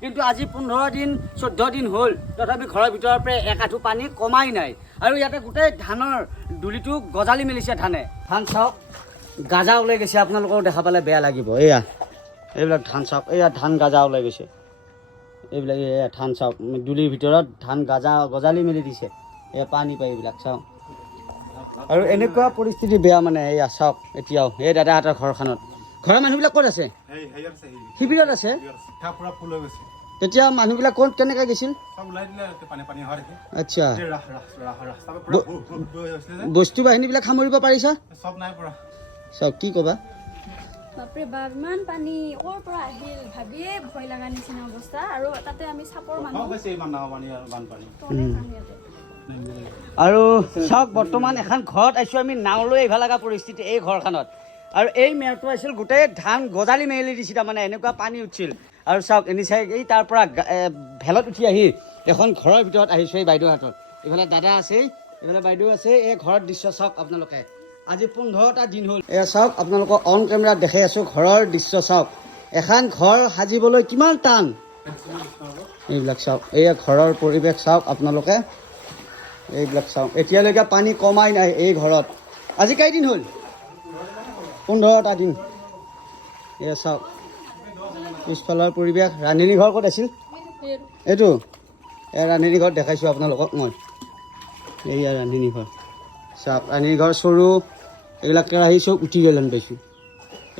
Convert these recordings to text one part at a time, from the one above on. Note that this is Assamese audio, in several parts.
কিন্তু আজি 15 দিন 14 দিন হ'ল তথাপি ঘৰৰ ভিতৰৰ পৰা এক আঁঠু পানী কমাই নাই আৰু ইয়াতে গোটেই ধানৰ দুলিটো গজালি মেলিছে ধানে ধান চাওক গাজা ওলাই গৈছে আপোনালোকক দেখা পালে বেয়া লাগিব এয়া এইবিলাক ধান চাওক এয়া ধান গাজা ওলাই গৈছে এইবিলাক এয়া ধান চাওক দুলিৰ ভিতৰত ধান গজালি মেলি দিছে এয়া পানী পাই এইবিলাক চাওক আৰু এনেকুৱা পৰিস্থিতি বেয়া মানে এয়া চাওক এতিয়াও এই দাদাহঁতৰ ঘৰখনত ঘৰৰ মানুহবিলাক ক'ত আছে শিবিৰত আছে তেতিয়া মানুহবিলাক ক'ত কেনেকৈ গৈছিল আচ্ছা বস্তু বাহিনীবিলাক সামৰিব পাৰিছা চাওক কি ক'বা বাপৰে বাপ ইমান পানী ক'ৰ পৰা আহিল ভাবিয়ে ভয় লগা নিচিনা অৱস্থা আৰু তাতে আমি চাপৰ মানুহ আৰু চাওক বৰ্তমান এখন ঘৰত আহিছোঁ আমি নাও লৈ আহিব লগা পৰিস্থিতি এই ঘৰখনত আৰু এই মেৰটো আছিল গোটেই ধান গজালি মেলি দিছিল তাৰমানে এনেকুৱা পানী উঠিছিল আৰু চাওক এনি চাই এই তাৰ পৰা ভেলত উঠি আহি এখন ঘৰৰ ভিতৰত আহিছোঁ এই বাইদেউৰ হাতত এইফালে দাদা আছে এইফালে বাইদেউ আছে এই ঘৰৰ দৃশ্য চাওক আপোনালোকে আজি 15টা দিন হ'ল এয়া চাওক আপোনালোকক অন কেমেৰাত দেখাই আছোঁ ঘৰৰ দৃশ্য চাওক এখন ঘৰ সাজিবলৈ কিমান টান এইবিলাক চাওক এয়া ঘৰৰ পৰিৱেশ চাওক আপোনালোকে এইবিলাক চাওক এতিয়ালৈকে পানী কমাই নাই এই ঘৰত আজি কেইদিন হ'ল 15টা দিন এয়া চাওক পিছফালৰ পৰিৱেশ ৰান্ধনী ঘৰ ক'ত আছিল এইটো এয়া ৰান্ধনী ঘৰ দেখাইছোঁ আপোনালোকক মই এইয়া ৰান্ধনী ঘৰ চাওক ৰান্ধনী ঘৰ চৰু এইবিলাক কেৰাহী চব উঠি গ'ল যেন পাইছোঁ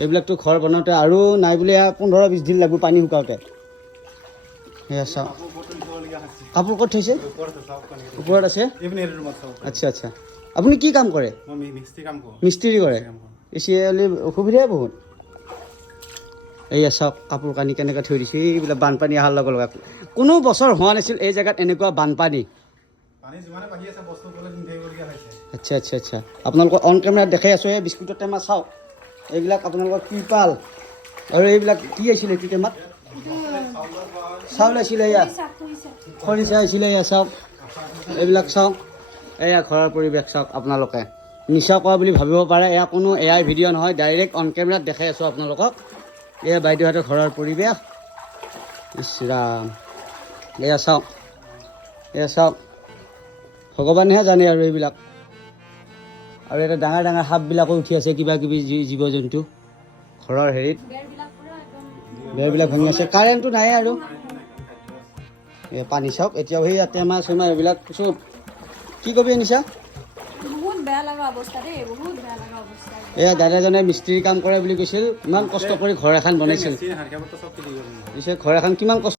এইবিলাকতো ঘৰ বনাওঁতে আৰু নাই বুলি 15-20 দিন লাগিব পানী শুকাওঁতে সেয়া চাওক কাপোৰ ক'ত থৈছে ওপৰত আছে আচ্ছা আচ্ছা আপুনি কি কাম কৰে মিস্ত্ৰী কৰে এচিয়ালি অসুবিধাই বহুত এইয়া চাওক কাপোৰ কানি কেনেকৈ থৈ দিছে এইবিলাক বানপানী অহাৰ লগে লগে কোনো বছৰ হোৱা নাছিল এই জেগাত এনেকুৱা বানপানী আচ্ছা আচ্ছা আচ্ছা আপোনালোকৰ অন কেমেৰাত দেখাই আছোঁ এই বিস্কুটৰ টেমা চাওক এইবিলাক আপোনালোকৰ ত্ৰিপাল আৰু এইবিলাক কি আছিলে এইটো টেমাত চাউল আছিলে এয়া খৰিচা আছিলে এয়া চাওক এইবিলাক চাওক এয়া ঘৰৰ পৰিৱেশ চাওক আপোনালোকে নিচা কোৱা বুলি ভাবিব পাৰে এয়া কোনো এআই ভিডিঅ' নহয় ডাইৰেক্ট অন কেমেৰাত দেখাই আছোঁ আপোনালোকক এয়া বাইদেউহঁতৰ ঘৰৰ পৰিৱেশ ইছ ৰাম এয়া চাওক ভগৱানেহে জানে আৰু এইবিলাক আৰু এটা ডাঙৰ ডাঙৰ সাপবিলাকো উঠি আছে কিবা কিবি জীৱ জন্তু ঘৰৰ হেৰিত বেৰবিলাক ভাঙি আছে কাৰেণ্টটো নাই আৰু এই পানী চাওক এতিয়াও সেই টেমা চেমা এইবিলাক চব কি কবি নিচা বহুত বেয়া লগা অৱস্থা দেই বহুত বেয়া লগা অৱস্থা এয়া দাদাজনে মিস্ত্ৰী কাম কৰে বুলি কৈছিল ইমান কষ্ট কৰি ঘৰ এখন বনাইছিল পিছে ঘৰ এখন কিমান কষ্ট